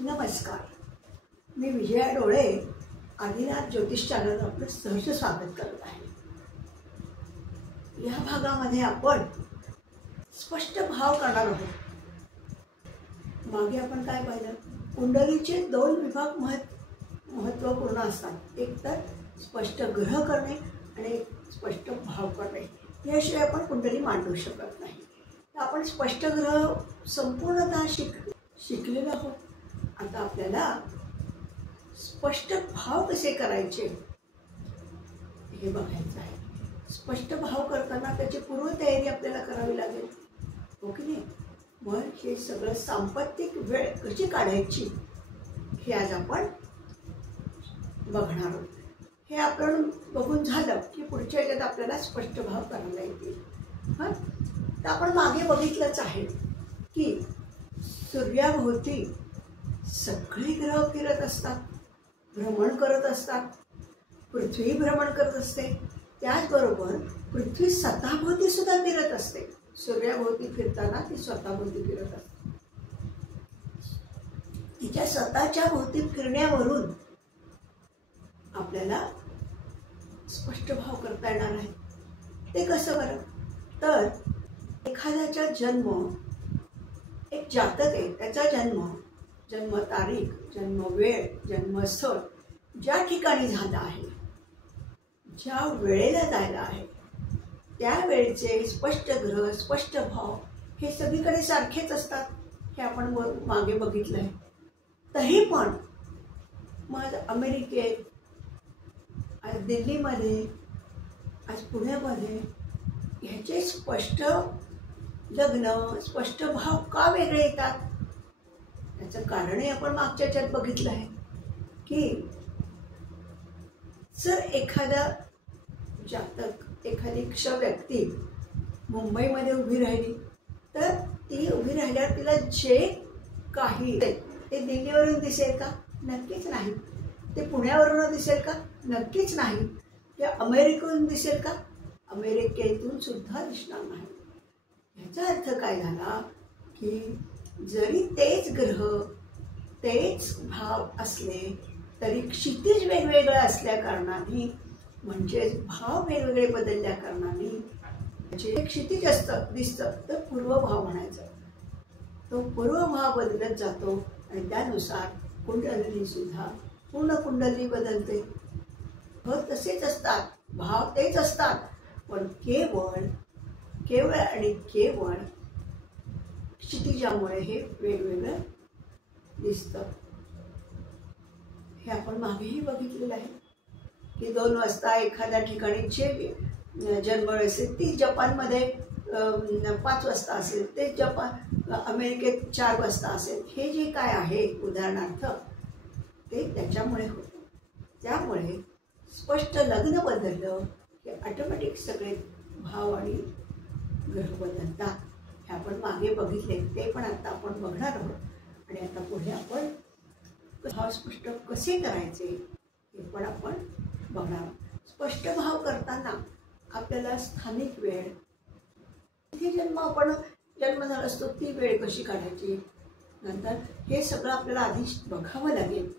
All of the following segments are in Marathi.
नमस्कार, मी विजया डोळे आदिनाथ ज्योतिष चॅनल आपलं सहर्ष स्वागत करत आहे। या भागामध्ये आपण स्पष्ट भाव करणार आहोत। मागे आपण काय पाहिलं, कुंडलीचे दोन विभाग महत्त्वपूर्ण असतात, एक तर स्पष्ट ग्रह करणे आणि एक स्पष्ट भाव करणे। याशिवाय आपण कुंडली मांडू शकत नाही। तर आपण स्पष्ट ग्रह संपूर्णतः शिकलेलो आहोत। आता आपल्याला स्पष्ट भाव कसे करायचे हे बघायचं आहे। स्पष्ट भाव करताना त्याची पूर्वतयारी आपल्याला करावी लागेल, हो की नाही? मग हे सगळं सांपत्तिक वेळ कशी काढायची हे आज आपण बघणार आहोत। हे आपण बघून झालं की पुढच्या याच्यात आपल्याला स्पष्ट भाव करायला येतील। हां, तर आपण मागे बघितलंच आहे की सूर्याभोवती सगळे ग्रह फिरत असतात, भ्रमण करत असतात। पृथ्वी भ्रमण करत असते, त्याचबरोबर पृथ्वी स्वतःभोवती सुद्धा फिरत असते। सूर्याभोवती फिरताना ती स्वतःभोवती फिरत असते। तिच्या स्वतःच्या भोवती फिरण्यावरून आपल्याला स्पष्ट भाव करता येणार आहे। ते कसं बरं? तर एखाद्याचा जन्म, एक जातक आहे, त्याचा जन्म तारीख, जन्म वेळ, जन्मस्थळ ज्या ठिकाणी झाला आहे, ज्या वेळेला जायला आहे, त्या वेळेचे स्पष्ट ग्रह, स्पष्ट भाव हे सगळीकडे सारखेच असतात। हे आपण मागे बघितलं आहे। तरी पण मग अमेरिकेत, आज दिल्लीमध्ये, आज पुण्यामध्ये ह्याचे स्पष्ट लग्न, स्पष्ट भाव का वेगळे येतात? याचं कारणही आपण मागच्या याच्यात बघितलं आहे की जर एखादा जातक, एखादी क्ष व्यक्ती मुंबईमध्ये उभी राहिली, तर ती उभी राहिल्यावर तिला जे काही ते दिल्लीवरून दिसेल का? नक्कीच नाही। ते पुण्यावरून दिसेल का? नक्कीच नाही। ते अमेरिकेतून दिसेल का? अमेरिकेतून सुद्धा दिसणार नाही। याचा अर्थ काय झाला की जरी तेच ग्रह, तेच भाव असले तरी क्षितिज वेगवेगळं असल्या कारणाने, म्हणजे भाव वेगवेगळे बदलल्या कारणाने जे क्षितिज दिसतं तर पूर्वभाव म्हणायचं। तो पूर्वभाव बदलत जातो आणि त्यानुसार कुंडली सुद्धा पूर्ण कुंडली बदलते। तसेच असतात, भाव तेच असतात, पण केवळ आणि केवळ क्षितिजामुळे हे वेगवेगळं दिसतं। हे आपण मागेही बघितलेलं आहे की 2 वाजता एखाद्या ठिकाणी जे जन्म असेल ती जपानमध्ये 5 वाजता असेल, ते अमेरिकेत 4 वाजता असेल। हे जे काय आहे उदाहरणार्थ, ते त्याच्यामुळे होतं। त्यामुळे स्पष्ट लग्न बदललं की ऑटोमॅटिक सगळे भाव आणि ग्रह बदलतात। हे आपण मागे बघितले, ते पण आता आपण बघणार आहोत। आणि आता पुढे आपण भाव स्पष्ट कसे करायचे हे पण आपण बघणार आहोत। स्पष्ट भाव करताना आपल्याला स्थानिक वेळ, जिथे जन्म झाला असतो ती वेळ कशी काढायची, नंतर हे सगळं आपल्याला आधी बघावं लागेल,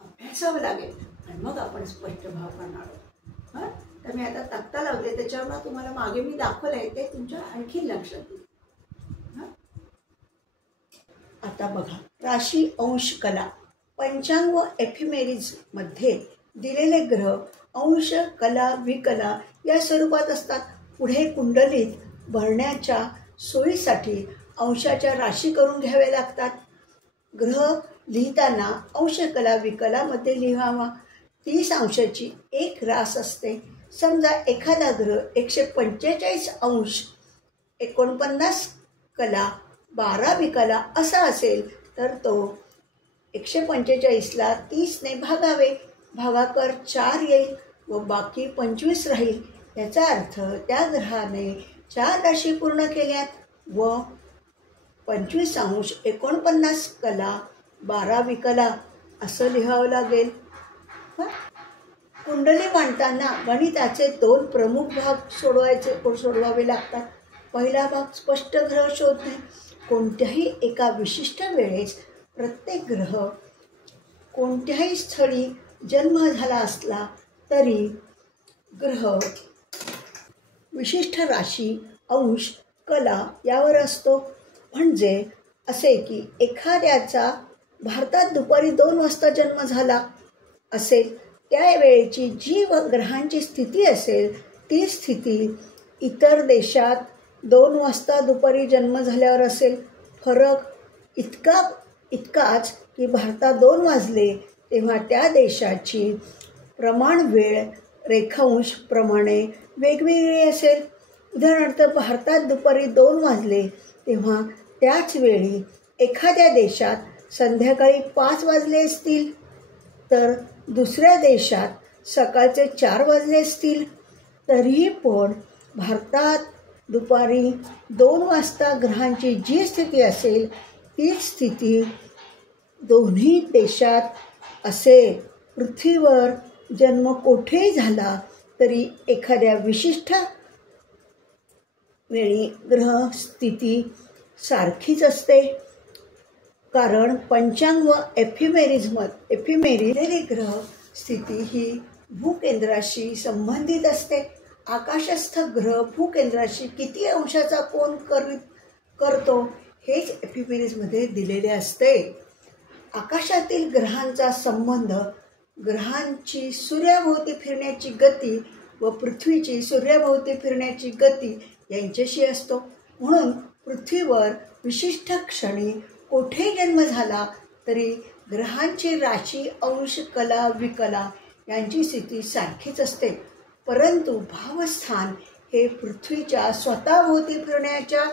अभ्यासावं लागेल, आणि मग आपण स्पष्ट भाव करणार आहोत। हां, तर मी आता तक्ता लावते, त्याच्यावर तुम्हाला मागे मी दाखवलं आहे ते तुमच्या आणखी लक्षात येईल। आता बघा, राशी अंश कला पंचांग व एफिमेरीज मध्ये दिलेले ग्रह अंश, कला, विकला या स्वरूपात असतात। पुढे कुंडलीत भरण्याच्या सोयीसाठी अंशाच्या राशी करून घ्याव्या लागतात। ग्रह लिहिताना अंश, कला, विकलामध्ये लिहावा। 30 अंशाची एक रास असते। समजा एखादा ग्रह 145 अंश, 49 कला, 12 विकला असा असेल तर तो 145ला 30ने भागावे। भागाकार 4 येईल व बाकी 25 राहील। याचा अर्थ त्या ग्रहाने 4 राशी पूर्ण केल्यात व 25 अंश, 49 कला, 12 विकला असं लिहावं लागेल। कुंडली मांडताना गणिताचे 2 प्रमुख भाग सोडवावे लागतात। पहिला भाग स्पष्ट ग्रह शोधणे। कोणत्याही एका विशिष्ट वेळेस प्रत्येक ग्रह कोणत्याही स्थळी जन्म झाला असला तरी ग्रह विशिष्ट राशी, अंश, कला यावर असतो. म्हणजे असे की एखाद्याचा भारतात दुपारी 2 वाजता जन्म झाला असेल, त्यावेळेची जी ग्रहांची स्थिती असेल ती स्थिती इतर देशात 2 वाजता दुपारी जन्म झाल्यावर असेल. फरक इतकाच की भारतात 2 वाजले तेव्हा त्या देशाची प्रमाण वेळ रेखांश प्रमाणे वेगवेगळी असेल. उदाहरणार्थ भारतात दुपारी 2 वाजले तेव्हा त्याच वेळी एखाद्या देशात संध्याकाळी 5 वाजले असतील, तर दुसऱ्या देशात सकाळचे 4 वाजले असतील. तरीही पण भारतात दुपारी 2 वाजता ग्रहांची जी स्थिती असेल तीच स्थिती दोन्ही देशात असेल. पृथ्वीवर जन्म कोठेही झाला तरी एखाद्या विशिष्ट वेळी ग्रह स्थिती सारखीच असते. कारण पंचांग व एफिमेरी ग्रह स्थिती ही भूकेंद्राशी संबंधित असते. आकाशस्थ ग्रह भूकेंद्राशी किती अंशाचा कोन करतो हेच एफिमेरीजमध्ये दिलेले असते. आकाशातील ग्रहांचा संबंध ग्रहांची सूर्याभोवती फिरण्याची गती व पृथ्वीची सूर्याभोवती फिरण्याची गती यांच्याशी असतो. म्हणून पृथ्वीवर विशिष्ट क्षणी कोठे जन्म झाला तरी ग्रहांची राशी, अंश, कला, विकला यांची स्थिती सारखीच असते. परंतु भावस्थान हे पृथ्वीच्या स्वतःभोवती फिरण्याच्या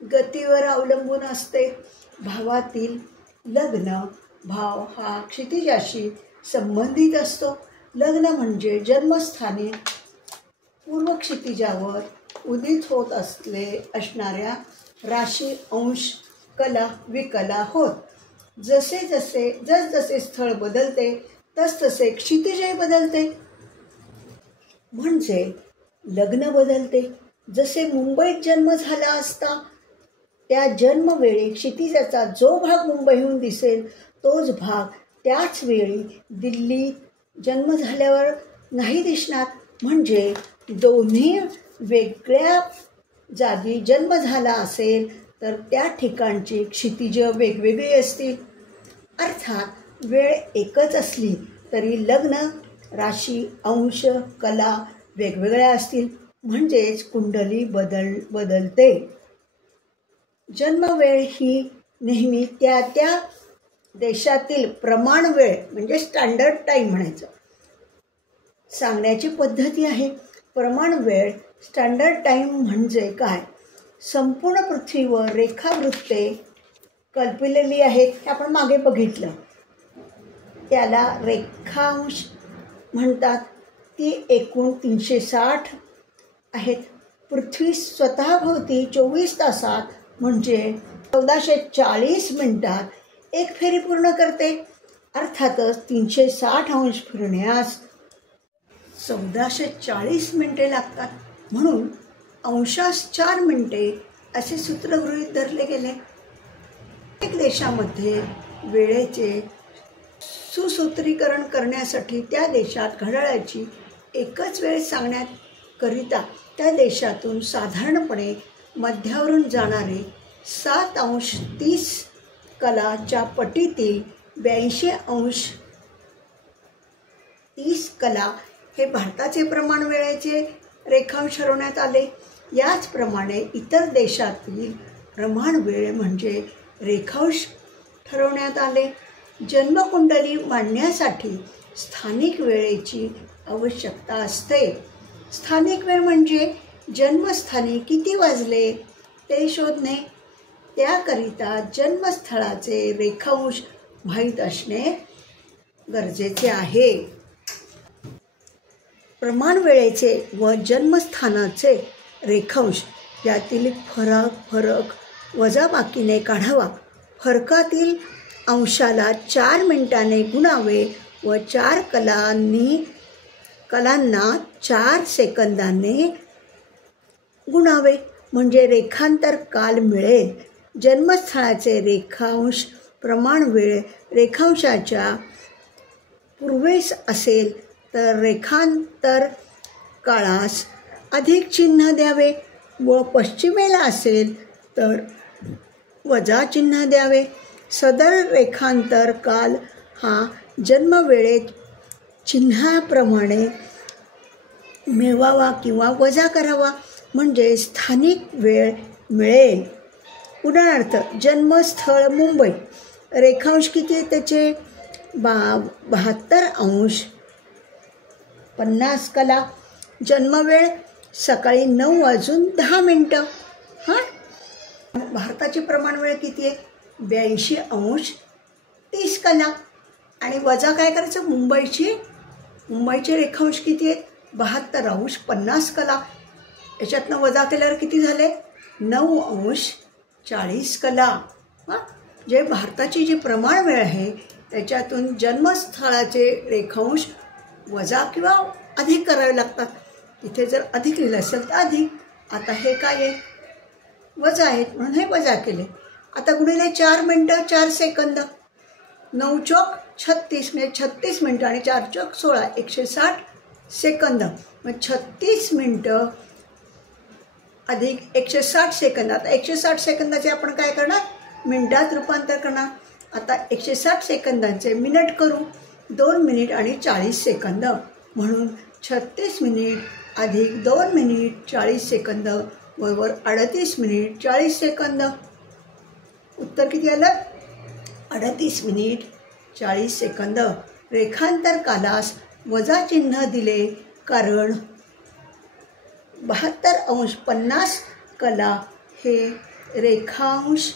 गतीवर अवलंबून असते. भावातील लग्न भाव हा क्षितिजाशी संबंधित असतो. लग्न म्हणजे जन्मस्थानी पूर्व क्षितिजावर उदित होत असणाऱ्या राशी, अंश, कला, विकला होत. जसजसे स्थळ बदलते तसतसे क्षितिजही बदलते. म्हणजे लग्न बदलते. जसे मुंबईत जन्म झाला असता त्या जन्मवेळी क्षितिजाचा जो भाग मुंबईहून दिसेल तोच भाग त्याच वेळी दिल्लीत जन्म झाल्यावर नाही दिसणार. म्हणजे दोन्ही वेगळ्या जागी जन्म झाला असेल तर त्या ठिकाणची क्षितिज वेगवेगळी असतील. अर्थात वेळ एकच असली तरी लग्न, राशी, अंश, कला वेगवेगळ्या असतील. म्हणजेच कुंडली बदलते. जन्मवेळ ही नेहमी त्या देशातील प्रमाण वेळ म्हणजे स्टँडर्ड टाईम म्हणायचं सांगण्याची पद्धती आहे. प्रमाण वेळ स्टँडर्ड टाईम म्हणजे काय? संपूर्ण पृथ्वीवर रेखावृत्ते कल्पिलेली आहेत हे आपण मागे बघितलं. त्याला रेखांश म्हणतात. ती एकूण 360 आहेत. पृथ्वी स्वतःभोवती 24 तासात म्हणजे 1440 मिनिटात एक फेरी पूर्ण करते. अर्थातच 360 अंश फिरण्यास 1440 मिनिटे लागतात. म्हणून अंशास 4 मिनिटे असे सूत्र गृहीत धरले गेले. एक देशामध्ये वेळेचे सुसूत्रीकरण करण्यासाठी त्या देशात घड्याळाची एकच वेळ सांगण्याकरिता त्या देशातून साधारणपणे मध्यावरून जाणारे 7 अंश 30 कलाच्या पटीतील 82 अंश 30 कला हे भारताचे प्रमाण वेळेचे रेखांश ठरवण्यात आले. याचप्रमाणे इतर देशातील प्रमाण वेळ म्हणजे रेखांश ठरवण्यात आले. जन्मकुंडली मांडण्यासाठी स्थानिक वेळेची आवश्यकता असते. स्थानिक वेळ म्हणजे जन्मस्थानी किती वाजले ते शोधणे. त्याकरिता जन्मस्थळाचे रेखांश माहीत असणे गरजेचे आहे. प्रमाण वेळेचे व जन्मस्थानाचे रेखांश यातील फरक वजाबाकीने काढावा. फरकातील अंशाला 4 मिनिटाने गुणावे व 4 कलांना 4 सेकंदाने गुणावे म्हणजे रेखांतर काल मिळेल. जन्मस्थळाचे रेखांश प्रमाण वेळ रेखांशाच्या पूर्वेस असेल तर रेखांतर काळास अधिक चिन्ह द्यावे व पश्चिमेला असेल तर वजा चिन्ह द्यावे. सदर रेखांतर काल हा जन्मवेळेत चिन्हाप्रमाणे मिळवावा किंवा वजा करावा म्हणजे स्थानिक वेळ मिळेल. उदाहरणार्थ जन्मस्थळ मुंबई, रेखांश किती आहे त्याचे 72°50 कला. जन्मवेळ सकाळी 9:10. हां, भारताची प्रमाणवेळ किती आहे 82°30 कला. आणि वजा काय करायचं, मुंबईचे रेखांश किती आहेत 72°50 कला. याच्यातनं वजा केल्यावर किती झाले 9:40 कला. हां, जे भारताची जी प्रमाण वेळ आहे त्याच्यातून जन्मस्थळाचे रेखांश वजा किंवा अधिक करावे लागतात. इथे जर अधिक लिहिलं असेल तर अधिक. आता हे काय आहे वजा आहेत म्हणून हे वजा केले. आता गुणिले 4 मिनटं 4 सेकंद. 9 चौक 36 म्हणजे 36 मिनटं आणि 4 चौक 16 160 सेकंद. मग 36 मिनटं अधिक 160 सेकंद. आता 160 सेकंदाचे आपण काय करणार मिनटात रूपांतर करणार. आता 160 सेकंदांचे मिनिट करू. 2 मिनिट आणि 40 सेकंद म्हणून 36 मिनिट अधिक 2 मिनिट 40 सेकंद बरोबर 38 मिनिट 40 सेकंद. उत्तर किती आलं 38 मिनिट 40 सेकंद. रेखांतर कालास वजा चिन्ह दिले कारण 72°50 कला हे रेखांश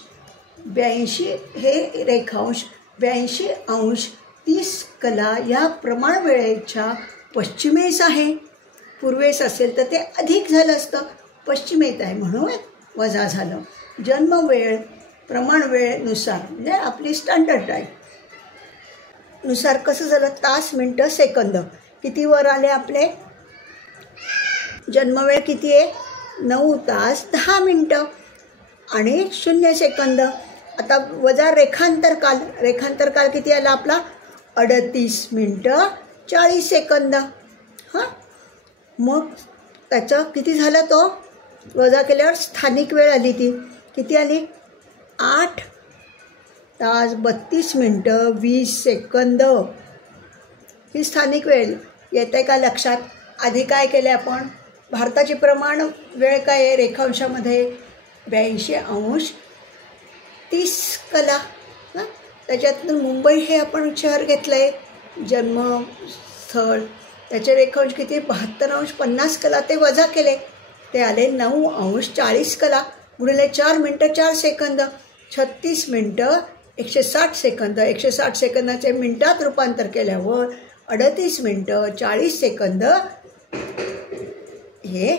82°30 कला या प्रमाण वेळेच्या पश्चिमेस आहे. पूर्वेस असेल तर ते अधिक झालं असतं, पश्चिमेत आहे म्हणून वजा झालं. जन्मवेळ प्रमाणवेळेनुसार म्हणजे आपली स्टँडर्ड टाईम नुसार कसं झालं तास मिनटं सेकंद. किती वर आले आपले जन्मवेळ किती आहे 9 तास 10 मिनटं आणि 0 सेकंद. आता वजा रेखांतर काल किती आला आपला 38 मिनटं 40 सेकंद. हां, मग त्याचं किती झालं तो वजा केल्यावर स्थानिक वेळ आली ती किती आली 8 तास 32 मिनटं 20 सेकंद. ही स्थानिक वेळ येत आहे का लक्षात. आधी काय केले आपण भारताची प्रमाण वेळ काय आहे रेखांशामध्ये 82°30 कला. हां, त्याच्यातून मुंबई हे आपण शहर घेतलं आहे जन्मस्थळ. त्याचे रेखांश किती 72°50 कला. ते वजा केले ते आले 9:40 कला. गुणिले 4 मिनटं 4 सेकंद. 36 मिनटं 160 सेकंद. 160 सेकंदाचे मिनटात रूपांतर केल्यावर 38 मिनटं 40 सेकंद हे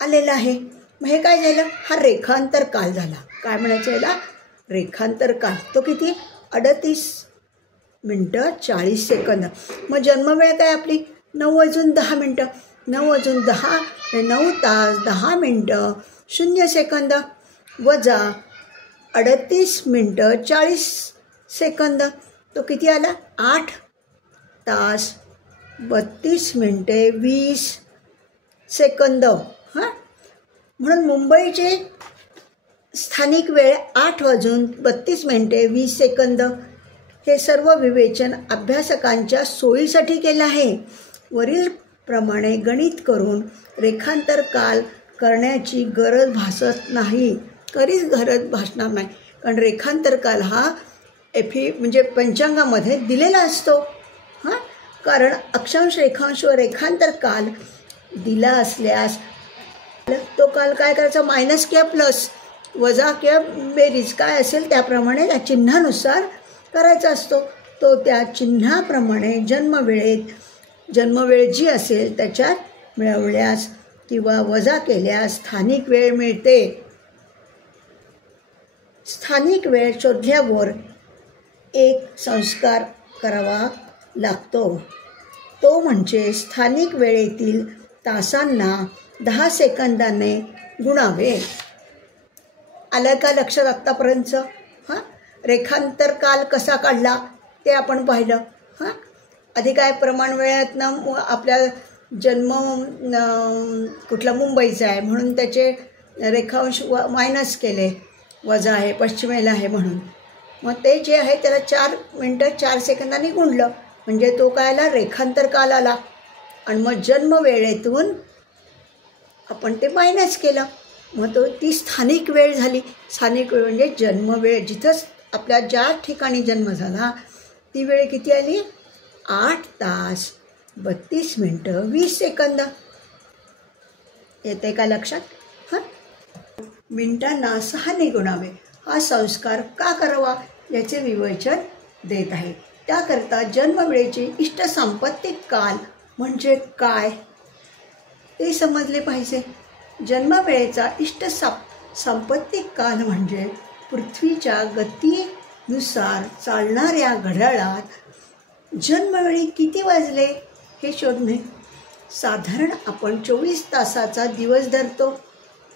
आलेलं आहे. मग हे काय झालं हा रेखांतर काल झाला. काय म्हणायचं याला रेखांतर काल. तो किती 38 मिनटं 40 सेकंद. मग जन्मवेळ काय आपली 9:10. 9:10 9 तास 10 मिनटं 0 सेकंद वजा 38 मिनटं 40 सेकंद. तो किती आला 8 तास 32 मिनटे 20 सेकंद. हां, म्हणून मुंबईचे स्थानिक वेळ 8:32 सेकंद. हे सर्व विवेचन अभ्यासकांच्या सोयीसाठी केलं आहे. वरील प्रमाणे गणित करून रेखांतर काल करण्याची गरज भासत नाही. कधीच गरज भासणार नाही कारण रेखांतर काल हा म्हणजे पंचांगामध्ये दिलेला असतो. हां, कारण अक्षांश रेखांश व रेखांतर काल दिला असल्यास तो काल काय करायचा मायनस किंवा प्लस वजा किंवा बेरीज काय असेल त्याप्रमाणे त्या चिन्हानुसार करायचा असतो. तो त्या चिन्हाप्रमाणे जन्मवेळ जी असेल त्याच्यात मिळवल्यास किंवा वजा केल्यास स्थानिक वेळ मिळते. स्थानिक वेळ शोधल्यावर एक संस्कार करावा लागतो. तो म्हणजे स्थानिक वेळेतील तासांना 10 सेकंदाने गुणावे. आलं का लक्षात आत्तापर्यंत. हां, रेखांतर काल कसा काढला ते आपण पाहिलं. हां, आधी काय प्रमाण वेळातनं आपल्या जन्म कुठला मुंबईचा आहे म्हणून त्याचे रेखांश मायनस केले, वजा आहे, पश्चिमेला आहे म्हणून. मग ते जे आहे त्याला 4 मिनटं 4 सेकंदांनी गुणलं म्हणजे तो काय आला, रेखांतर काल आला. आणि मग जन्मवेळेतून आपण ते मायनस केलं, मग ती स्थानिक वेळ झाली. स्थानिक वेळ म्हणजे जन्मवेळ, जिथं आपल्या ज्या ठिकाणी जन्म झाला ती वेळ किती आली, 8 तास 32 मिनटं 20 सेकंद. येते का लक्षात? हां, मिनिटांना 6ने गुणावे हा संस्कार का करावा याचे विवेचन देत आहे. त्याकरता जन्मवेळेचे इष्ट सांपत्तिक काल म्हणजे काय ते समजले पाहिजे. जन्मवेळेचा इष्ट सांपत्तिक काल म्हणजे पृथ्वीच्या गतीनुसार चालणाऱ्या घड्याळात जन्मवेळी किती वाजले हे शोधणे. साधारण आपण 24 तासाचा दिवस धरतो,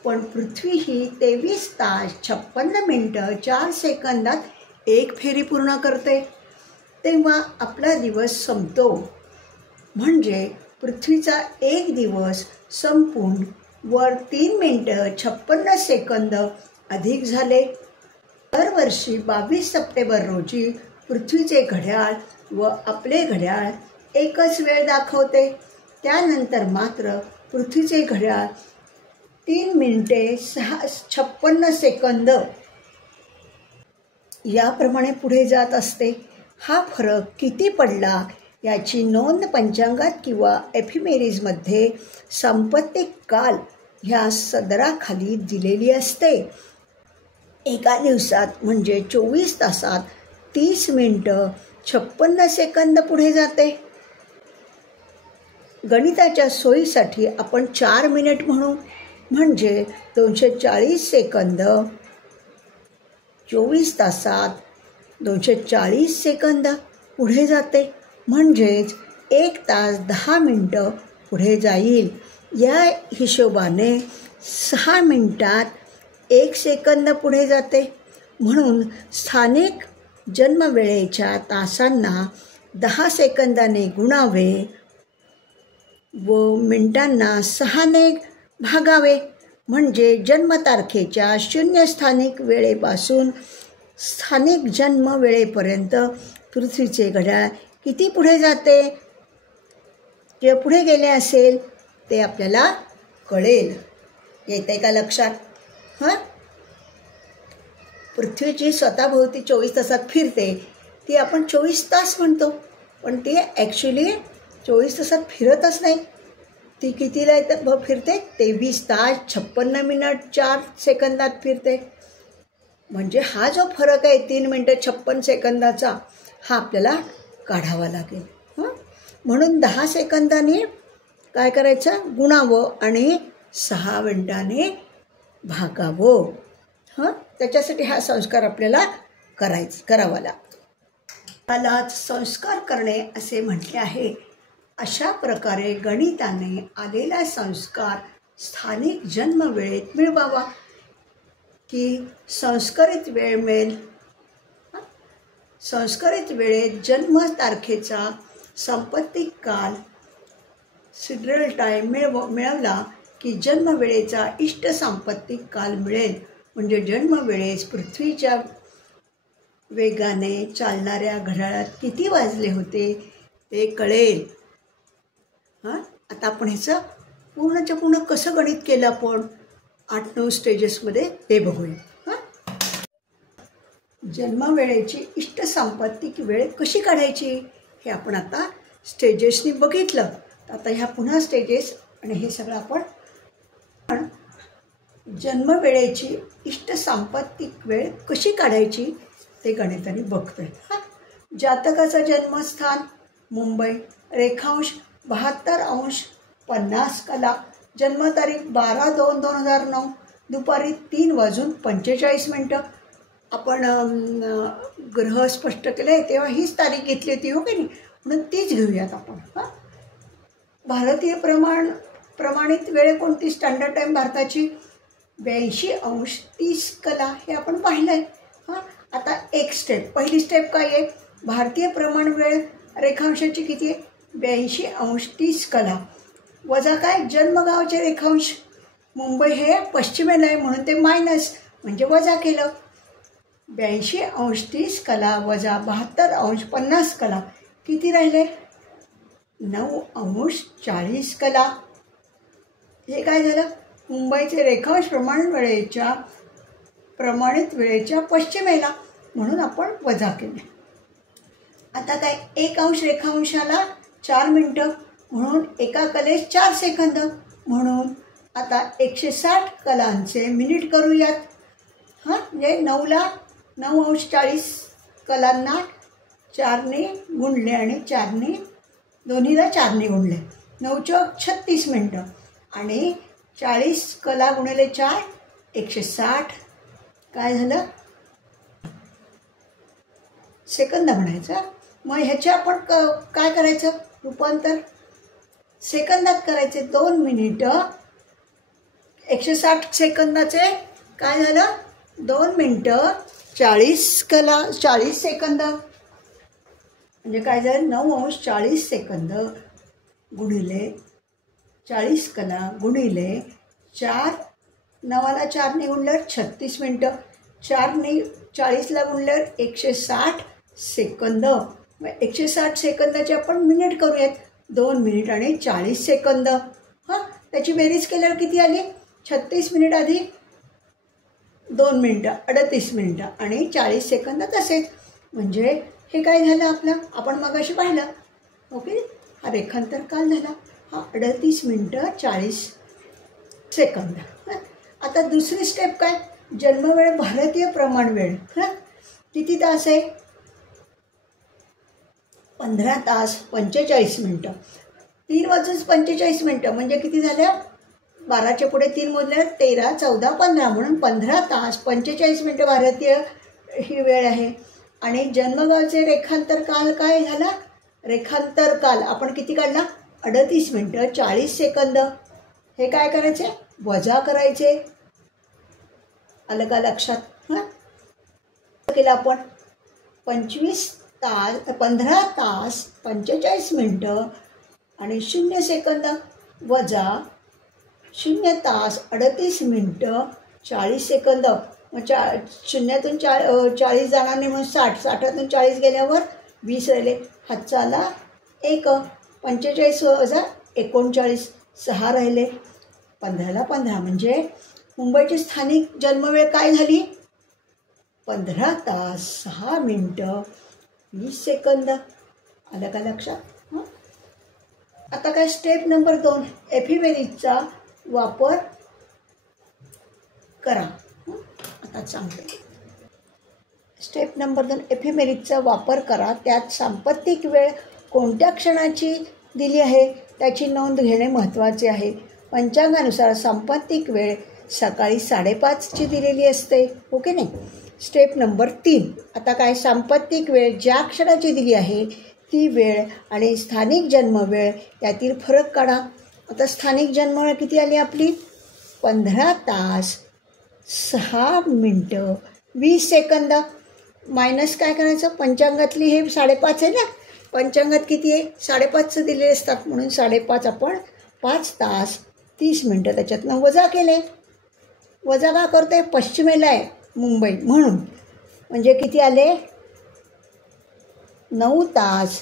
पण पृथ्वी ही 23 तास 56 मिनटं 4 सेकंदात एक फेरी पूर्ण करते. तेव्हा आपला दिवस संपतो. म्हणजे पृथ्वीचा एक दिवस संपून वर 3 मिनटं 56 सेकंद अधिक झाले. दरवर्षी 22 सप्टेंबर रोजी पृथ्वीचे घड्याळ व आपले घड्याळ एकच वेळ दाखवते. त्यानंतर मात्र पृथ्वीचे घड्याळ 3 मिनिटे 56 सेकंद याप्रमाणे पुढे जात असते. हा फरक किती पडला याची नोंद पंचांगात किंवा एफिमेरीजमध्ये सांपत्तिक काल ह्या सदराखाली दिलेली असते. एका दिवसात म्हणजे 24 तासात 30 मिनटं 56 सेकंद पुढे जाते. गणिताच्या सोयीसाठी आपण 4 मिनिट म्हणू, म्हणजे 240 सेकंद 24 तासात 240 सेकंद पुढे जाते. म्हणजेच 1 तास 10 मिनटं पुढे जाईल. या हिशोबाने 6 मिनिटात 1 सेकंद पुढे जाते. म्हणून स्थानिक जन्मवेळेच्या तासांना 10 सेकंदाने गुणावे व मिनिटांना 6ने भागावे. म्हणजे जन्मतारखेच्या 0 स्थानिक वेळेपासून स्थानिक जन्मवेळेपर्यंत पृथ्वीचे घड्याळ किती पुढे जाते किंवा पुढे गेले असेल ते आपल्याला कळेल. येते का लक्षात? हां, पृथ्वी स्वतःभोवती 24 तासात फिरते ती आपण 24 तास म्हणतो, पण ती ॲक्च्युली 24 तासात फिरतच नाही. ती कितीला फिरते, 23 तास 56 मिनिट 4 सेकंदात फिरते. म्हणजे हा जो फरक आहे 3 मिनटं 56 सेकंदाचा हा आपल्याला काढावा लागेल. म्हणून 10 सेकंदाने काय करायचं, गुणावं आणि 6 मिनिटाने भागावं. त्याच्यासाठी हा संस्कार आपल्याला करावा लागतो. त्यालाच संस्कार करणे असे म्हटले आहे. अशा प्रकारे गणिताने आलेला संस्कार स्थानिक जन्मवेळेत मिळवावा की संस्करित वेळ मिळेल. संस्करित वेळेत जन्मतारखेचा सांपत्तिक काल सिड्रल टाईम मिळवला की जन्मवेळेचा इष्ट सांपत्तिक काल मिळेल. म्हणजे जन्मवेळेस पृथ्वीच्या वेगाने चालणाऱ्या घड्याळात किती वाजले होते ते कळेल. आता आपण ह्याचं पूर्णच्या पूर्ण कसं गणित केलं आपण 8-9 स्टेजेसमध्ये ते बघूया. जन्मवेळेची इष्ट सांपत्तिक वेळ कशी काढायची हे आपण आता स्टेजेसनी बघितलं. आता ह्या पुन्हा स्टेजेस आणि हे सगळं आपण जन्मवेळेची इष्ट सांपत्तिक वेळ कशी काढायची ते गणिताने बघतोय. जातकाचा जन्मस्थान मुंबई, रेखांश 72°50 कला, जन्मतारीख 12/2/2009, दुपारी 3:45. आपण ग्रह स्पष्ट केले तेव्हा हीच तारीख घेतली होती, हो की नाही, म्हणून तीच घेऊयात आपण. भारतीय प्रमाणित वेळ कोणती, स्टँडर्ड टाईम भारताची 82°30 कला हे आपण पाहिलं आहे. आता एक स्टेप, पहिली स्टेप काय आहे, भारतीय प्रमाण वेळ रेखांशाची किती आहे, 82°30 वजा काय, जन्मगावचे रेखांश, मुंबई हे पश्चिमेला आहे म्हणून ते मायनस म्हणजे वजा केलं, 82°30 वजा 72°50 किती राहिले, 9°40. हे काय झालं, मुंबईचे रेखांश प्रमाणित वेळेच्या पश्चिमेला म्हणून आपण वजा केले. आता काय, 1° रेखांशाला 4 मिनिटं म्हणून एका कलेस 4 सेकंद, म्हणून आता 160 कलांचे मिनिट करूयात. म्हणजे 9°40 कलांना 4ने गुणले आणि 4ने दोन्हीला 4ने गुणले, 9 चौक 36 मिनटं आणि 40 कला गुणिले 4 160 काय झालं, सेकंद म्हणायचं. मग ह्याचे आपण काय करायचं, रूपांतर सेकंदात करायचे. 2 मिनिटं 160 सेकंदाचे काय झालं, 2 मिनिटं 40 सेकंद म्हणजे काय झालं, 9°40 सेकंद गुणिले 40 कला गुणिले 4, 9ला 4ने गुणल्यावर 36 मिनटं, 4ने 40ला गुणल्यावर 160 सेकंद. 160 सेकंदाचे आपण मिनिट करूयात, 2 मिनिट आणि 40 सेकंद. त्याची बेरीज केल्यावर किती आली, 36 मिनिट अधिक 2 मिनिटं 38 मिनिटं आणि 40 सेकंद तसेच. म्हणजे हे काय झालं आपलं, आपण मगाशी पाहिलं, ओके, हा रेखांतर काल झाला, हा 38 मिनिटं 40 सेकंद. आता दुसरी स्टेप काय, जन्मवेळ भारतीय प्रमाण वेळ किती तास आहे, 15 तास 45 मिनटं. 3 वाजून 45 मिनटं म्हणजे किती झालं, 12च्या पुढे 3 मोजल्यावर 13, 14, 15 म्हणून 15 तास 45 मिनटं भारतीय ही वेळ आहे. आणि जन्मगावचे रेखांतर काल काय झाला, रेखांतर काल आपण किती काढला, 38 मिनटं 40 सेकंद. हे काय करायचे, वजा करायचे. आलं का लक्षात, केलं आपण 15 तास 45 मिनटं आणि 0 सेकंद वजा 0 तास 38 मिनटं 40 सेकंद. मग 0तून 40 जाणार नाही म्हणून 60, 60तून 40 गेल्यावर 20 राहिले, हातचा आला 1, 45 वजा 39 6 राहिले, 15ला 15 म्हणजे मुंबईची स्थानिक जन्मवेळ काय झाली, 15 तास 6 मिनटं 20 सेकंद. आलं का लक्षात. आता काय, स्टेप नंबर 2, एफिमेरिजचा वापर करा. आता सांगते, स्टेप नंबर 2, एफिमेरिजचा वापर करा. त्यात सांपत्तिक वेळ कोणत्या क्षणाची दिली आहे त्याची नोंद घेणे महत्त्वाचे आहे. पंचांगानुसार सांपत्तिक वेळ सकाळी 5:30ची दिलेली असते, ओके नाही. स्टेप नंबर 3, आता काय, सांपत्तिक वेळ ज्या क्षणाची दिली आहे ती वेळ आणि स्थानिक जन्मवेळ यातील फरक काढा. आता स्थानिक जन्मवेळ किती आली आपली, 15 तास 6 मिनटं 20 सेकंद. मायनस काय करायचं, पंचांगातली हे 5:30 आहे ना, पंचांगात किती आहे, 5:30 दिलेले असतात म्हणून 5:30 आपण 5 तास 30 मिनटं त्याच्यातनं वजा केले. वजा का करते, पश्चिमेला आहे मुंबई म्हणून, म्हणजे किती आले, 9 तास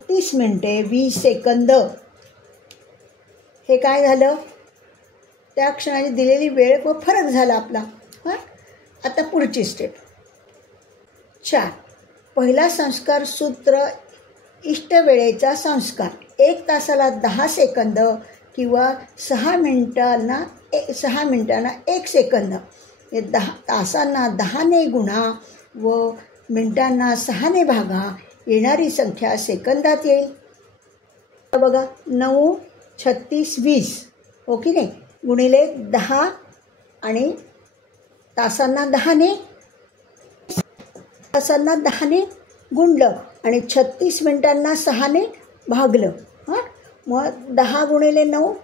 30 मिनटे 20 सेकंद. हे काय झालं, त्या क्षणाची दिलेली वेळ व फरक झाला आपला. आता पुढची स्टेप 4, पहिला संस्कार सूत्र इष्टवेळेचा संस्कार. 1 तासाला 10 सेकंद किंवा 6 मिनिटांना 1 सेकंद. हे 10 तासांना 10ने गुणा व मिनिटांना 6ने भागा, येणारी संख्या सेकंदात येईल. बघा, 9, 36, 20 ओके नाही, गुणिले 10 आणि तासांना 10ने गुणलं आणि 36 मिनिटांना 6ने भागलं. मग 10 गुणिले 9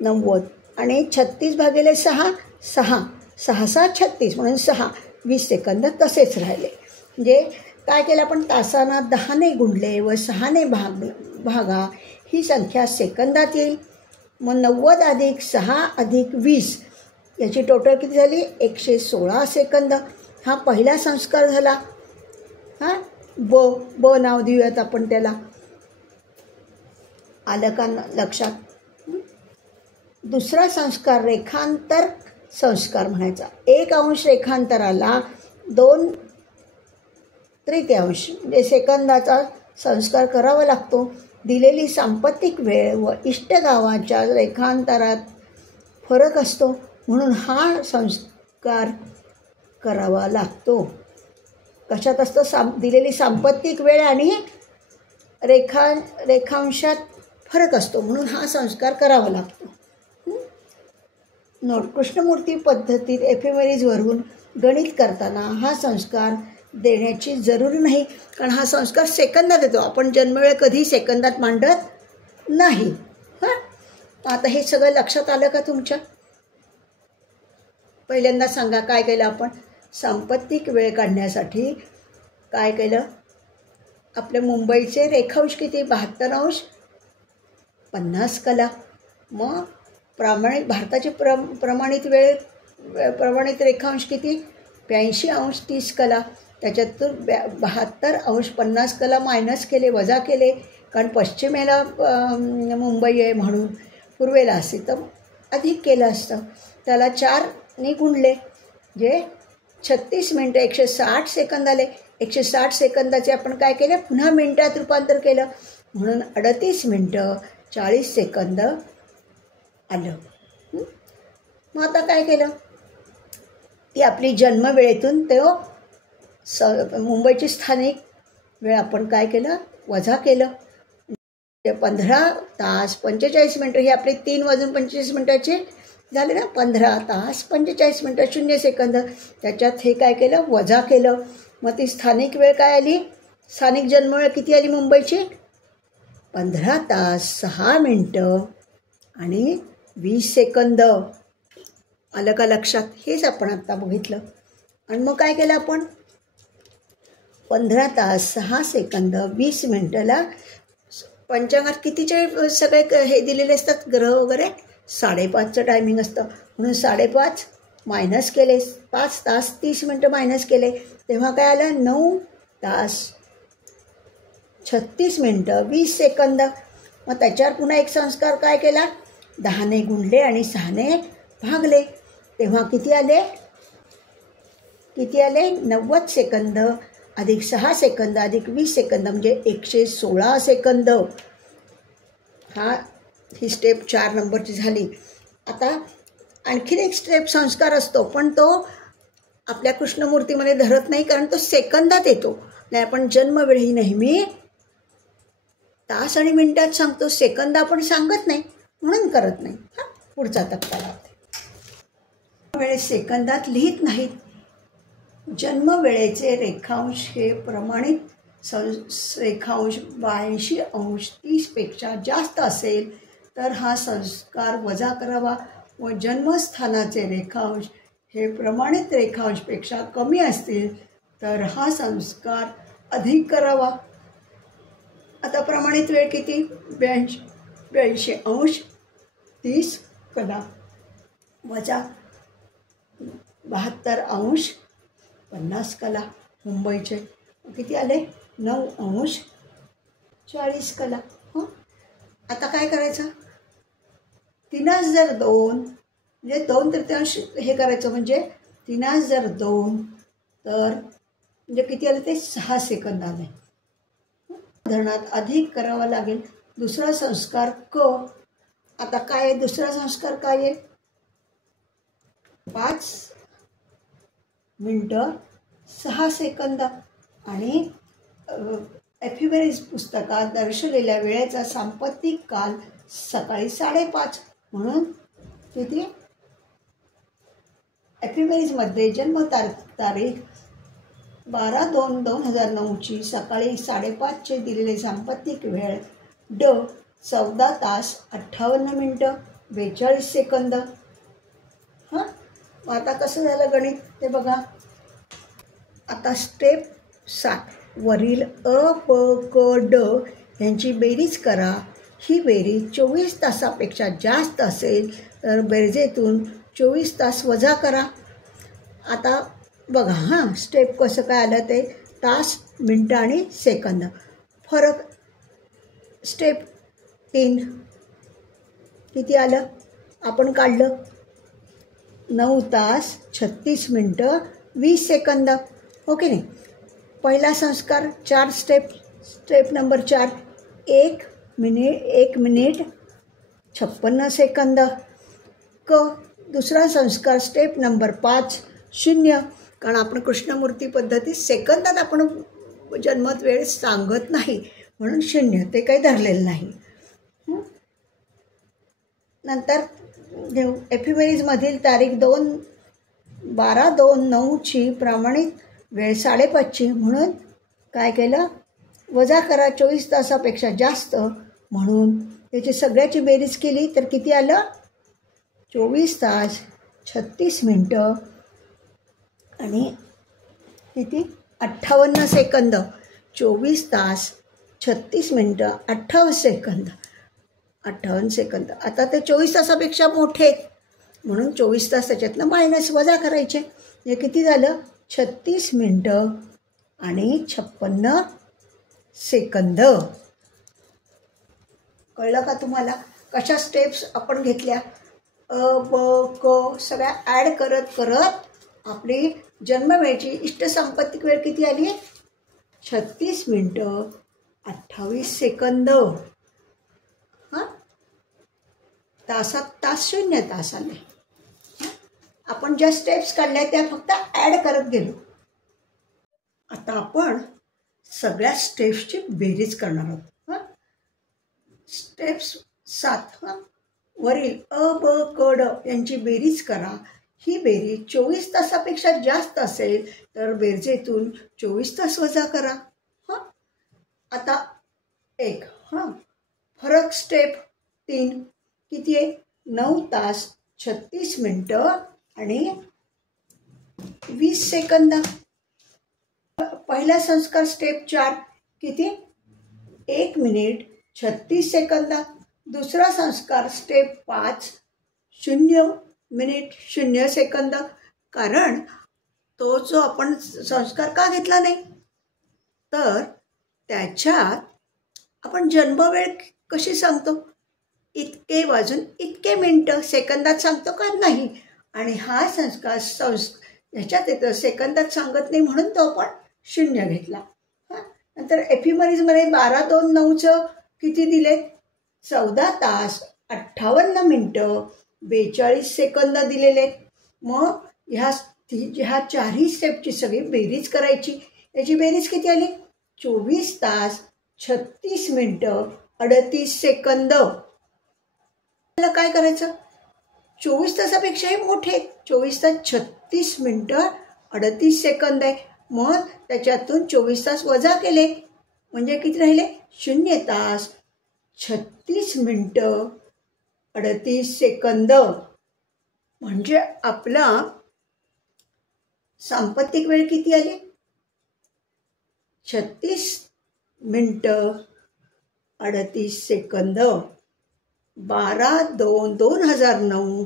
90 आणि 36 भागिले 6 6, 6 6 36 म्हणून 6, 20 सेकंद तसेच राहिले. म्हणजे काय केलं आपण, तासांना 10ने गुणले व 6ने भागा ही संख्या सेकंदात येईल. मग 90 अधिक 6 अधिक 20 याची टोटल किती झाली, 116 सेकंद. हा पहिला संस्कार झाला. हां, ब नाव देऊयात आपण त्याला. आलं का लक्षात? दुसरा संस्कार रेखांतर संस्कार म्हणायचा. 1 अंश रेखांतराला 2/3 म्हणजे सेकंदाचा संस्कार करावा लागतो. दिलेली सांपत्तिक वेळ व इष्ट गावाच्या रेखांतरात फरक असतो, म्हणून हा संस्कार करावा लागतो. कशात असतं, दिलेली सांपत्तिक वेळ आणि रेखांशात फरक असतो, म्हणून हा संस्कार करावा लागतो. नोट, कृष्णमूर्ती पद्धतीत एफेमेरीजवरून गणित करताना हा संस्कार देण्याची जरूर नाही, कारण हा संस्कार सेकंदात येतो. आपण जन्मवेळ कधी सेकंदात मांडत नाही. हां, आता हे सगळं लक्षात आलं का तुमच्या? पहिल्यांदा सांगा काय केलं आपण. सांपत्तिक वेळ काढण्यासाठी काय केलं, आपल्या मुंबईचे रेखांश किती, 72 अंश 50 कला. मग भारताची प्रमाणित रेखांश किती, 82 अंश 30 कला. त्याच्यातून 72 अंश 50 कला मायनस केले, वजा केले, कारण पश्चिमेला मुंबई आहे म्हणून, पूर्वेला असते तर अधिक केलं असतं. त्याला 4ने गुणले, जे 36 मिनटं 160 सेकंद आले. 160 सेकंदाचे आपण काय केले, पुन्हा मिनटात रूपांतर केलं, म्हणून 38 मिनटं 40 सेकंद आलं. मग आता काय केलं, ती आपली जन्मवेळेतून तो मुंबईची स्थानिक वेळ आपण काय केलं, वजा केलं. 15 तास 45 मिनटं ही आपली 3 वाजून 25 मिनटाचे झाले ना. 15 तास 45 मिनटं 0 सेकंद. त्याच्यात हे काय केलं, वजा केलं. मग ती स्थानिक वेळ काय आली, स्थानिक जन्मवेळ किती आली मुंबईची, 15 तास 6 मिनटं आणि 20 सेकंद. आलं का लक्षात? हेच आपण आत्ता बघितलं. आणि मग काय केलं आपण, 15 तास 6 सेकंद 20 मिनटाला पंचांगात कितीचे सगळे हे दिलेले असतात ग्रह वगैरे, 5:30चं टायमिंग असतं, म्हणून 5:30 मायनस केले, 5 तास 30 मिनटं मायनस केले, तेव्हा काय आलं, 9 तास 36 मिनटं 20 सेकंद. मग त्याच्यावर पुन्हा एक संस्कार काय केला, 10ने गुणले आणि 6ने भागले, तेव्हा किती आले 90 सेकंद अधिक 6 सेकंद अधिक 20 सेकंद म्हणजे 116 सेकंद. ही स्टेप 4 नंबरची झाली. आता आणखीन एक स्टेप संस्कार असतो, पण तो आपल्या कृष्णमूर्तीमध्ये धरत नाही, कारण तो सेकंदात येतो. नाही, आपण जन्मवेळ ही नेहमी तास आणि मिनिटात सांगतो, सेकंद आपण सांगत नाही, म्हणून करत नाही. पुढचा टप्पा लावते. वेळेस सेकंदात लिहित नाहीत. जन्मवेळेचे रेखांश हे प्रमाणित रेखांश 82 अंश 30पेक्षा जास्त असेल तर हा संस्कार वजा करावा, व जन्मस्थानाचे रेखांश हे प्रमाणित रेखांशपेक्षा कमी असतील तर हा संस्कार अधिक करावा. आता प्रमाणित वेळ किती, 82 अंश 30 कला वजा 72 अंश 50 कला. मुंबईचे किती आले, 9 अंश 40 कला. आता काय करायचं, 3 जर 2 म्हणजे 2/3 हे करायचं, म्हणजे 3 जर 2 तर म्हणजे किती आले, ते 6 सेकंद आले. धरणात अधिक करावा लागेल. दुसरा संस्कार क. आता काय आहे दुसरा संस्कार, काय आहे, 5 मिनटं 6 सेकंद आणि एफेमेरीज पुस्तकात दर्शवलेल्या वेळेचा सांपत्तिक काल सकाळी 5:30, म्हणून किती, एफेमेरीजमध्ये जन्मतारीख 12/2/2009ची सकाळी 5:30चे दिलेले सांपत्तिक वेळ ड 14 तास 58 मिनटं 42 सेकंद. आता कसं झालं गणित ते बघा. आता स्टेप 7 वरील अ, प, क, ड यांची बेरीज करा. ही बेरीज 24 तासापेक्षा जास्त असेल तर बेरजेतून 24 तास वजा करा. आता बघा हां, स्टेप कसं काय आलं ते तास, मिनटं आणि सेकंद. फरक स्टेप 3 किती आलं आपण काढलं. 9 तास 36 मिनटं 20 सेकंद. ओके नाही. पहिला संस्कार 4 step. Step number 4 1 minute 56 second. क दुसरा संस्कार स्टेप नंबर 5 0. कारण आपण कृष्णमूर्ती पद्धतीत सेकंदात आपण जन्मत वेळ सांगत नाही म्हणून 0 ते काही धरलेलं नाही. नंतर एफिमेरीजमधील तारीख 12/2/9ची प्रमाणित वेळ 5:30ची म्हणून काय केलं वजा करा 24 तासापेक्षा जास्त म्हणून त्याची सगळ्याची बेरीज केली तर किती आलं 24 तास 36 मिनटं आणि किती 58 सेकंद. 24 तास 36 मिनटं 58 सेकंद. आता ते 24 तासापेक्षा मोठे आहेत म्हणून 24 तास त्याच्यातनं मायनस वजा करायचे. हे किती झालं 36 मिनटं आणि 56 सेकंद. कळलं का तुम्हाला कशा स्टेप्स आपण घेतल्या. अ, ब, क सगळ्या ॲड करत आपली जन्मवेळची इष्टसंपत्तिक वेळ किती आली 36 मिनटं 28 सेकंद. हां, तासात तास 0 तास आले. आपण ज्या स्टेप्स काढल्या त्या फक्त ॲड करत गेलो. आता आपण सगळ्या स्टेप्सची बेरीज करणार आहोत. हां, स्टेप्स 7 वरील अ, ब, क, ड यांची बेरीज करा. ही बेरीज 24 तासापेक्षा जास्त असेल तर बेरजेतून 24 तास वजा करा. हां, आता 1 फरक स्टेप 3 किती आहे 9 तास 36 मिनटं आणि 20 सेकंद. पहिला संस्कार स्टेप 4 किती 1 मिनिट 36 सेकंद. दुसरा संस्कार स्टेप 5 0 मिनिट 0 सेकंद. कारण तो जो आपण संस्कार का घेतला नाही तर त्याच्यात आपण जन्मवेळ कशी सांगतो इतके वाजून इतके मिनटं सेकंदात सांगतो का नाही. आणि हा संस्कार ह्याच्यात येतं सेकंदात सांगत नाही म्हणून तो आपण 0 घेतला. नंतर एफिमरीजमध्ये 12/2/9चं किती दिले 14 तास 58 मिनटं 42 सेकंद दिलेले. मग ह्या चारही स्टेपची सगळी बेरीज करायची. याची बेरीज किती आली 24 तास 36 मिनटं 38 सेकंद. काय करायचं 24 तासापेक्षाही मोठे 24 तास 36 मिनटं 38 सेकंद आहे. मग त्याच्यातून 24 तास वजा केले म्हणजे किती राहिले 0 तास 36 मिनटं 38 सेकंद. म्हणजे आपला सांपत्तिक वेळ किती आली 36 मिनटं 38 सेकंद. 12/2/2009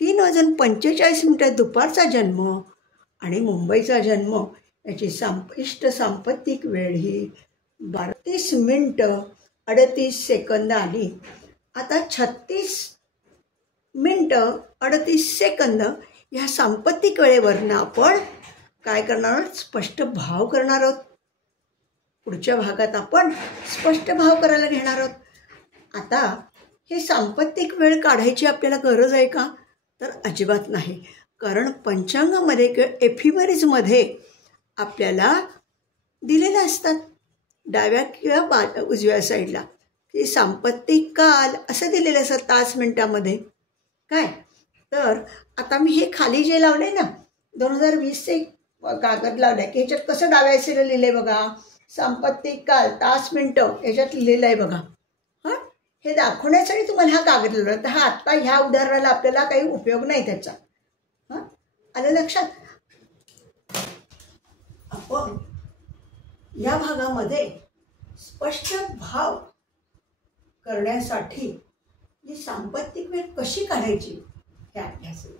3:45 मिनटं दुपारचा जन्म आणि मुंबईचा जन्म याची इष्ट सांपत्तिक वेळ ही 32 मिनटं 38 सेकंद आली. आता 36 मिनटं 38 सेकंद ह्या सांपत्तिक वेळेवरनं आपण काय करणार आहोत स्पष्ट भाव करणार आहोत. पुढच्या भागात आपण स्पष्ट भाव करायला घेणार आहोत. आता हे सांपत्तिक वेळ काढायची आपल्याला गरज आहे का तर अजिबात नाही. कारण पंचांगामध्ये किंवा एफिमरीजमध्ये आपल्याला दिलेल्या असतात डाव्या किंवा उजव्या साईडला की सांपत्तिक काल असं दिलेलं असतं तास मिनटामध्ये. काय तर आता मी हे खाली जे लावले ना 2020चे कागद लावले की ह्याच्यात कसं डाव्या साईडला लिहिलं आहे बघा सांपत्तिक काल तास मिनटं याच्यात लिहिलेलं आहे बघा. हां, हे दाखवण्यासाठी तुम्हाला हा कागद लावला. तर हा आत्ता ह्या उदाहरणाला आपल्याला काही उपयोग नाही त्याचा. हां, आलं लक्षात. आपण या भागामध्ये स्पष्ट भाव करण्यासाठी जी सांपत्तिक वेळ कशी काढायची हे अभ्यास आहे.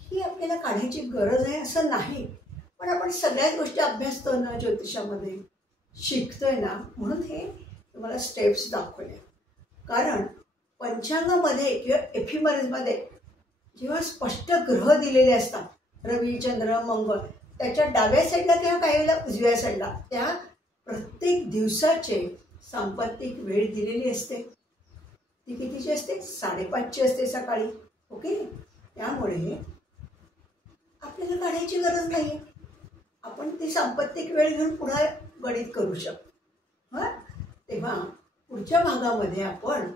ही आपल्याला काढायची गरज आहे असं नाही, पण आपण सगळ्याच गोष्टी अभ्यासतो ना ज्योतिषामध्ये, शिकतोय ना, म्हणून हे तुम्हाला स्टेप्स दाखवल्या. कारण पंचांगामध्ये किंवा एफिमरीजमध्ये जेव्हा स्पष्ट ग्रह दिलेले असतात, रवी, चंद्र, मंगळ, त्याच्या डाव्या साईडला किंवा काही वेळेला उजव्या साईडला त्या प्रत्येक दिवसाचे सांपत्तिक वेळ दिलेली असते. ती कितीची असते? 5:30ची असते सकाळी. ओके, त्यामुळे आपल्याला काढायची गरज नाही. आपण ती सांपत्तिक वेळ घेऊन पुन्हा गणित करू शकतो. तेव्हा पुढच्या भागामध्ये आपण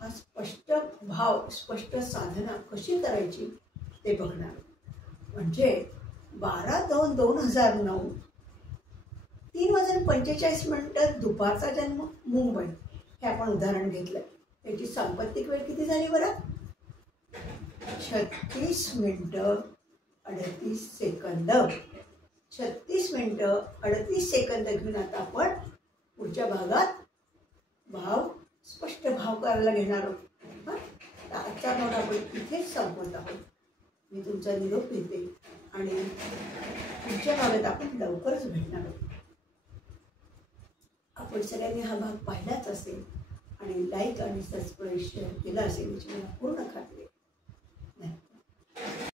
हा स्पष्ट भाव, स्पष्ट साधना कशी करायची ते बघणार. म्हणजे 12/2/2009 3:45 दुपारचा जन्म, मुंबई, हे आपण उदाहरण घेतलं. त्याची सांपत्तिक वेळ किती झाली बरं? 36:38 36:38 घेऊन आता आपण पुढच्या भागात भाव, स्पष्ट भाव करायला घेणार आहोत. आजचा भाग आपण इथेच संपवत आहोत. मी तुमचा निरोप घेते आणि पुढच्या भागात आपण लवकरच भेटणार आहोत. आपण सगळ्यांनी हा भाग पाहिलाच असेल आणि लाईक आणि सबस्क्राईब शेअर केला असेल याची मला पूर्ण खात्री आहे. धन्यवाद.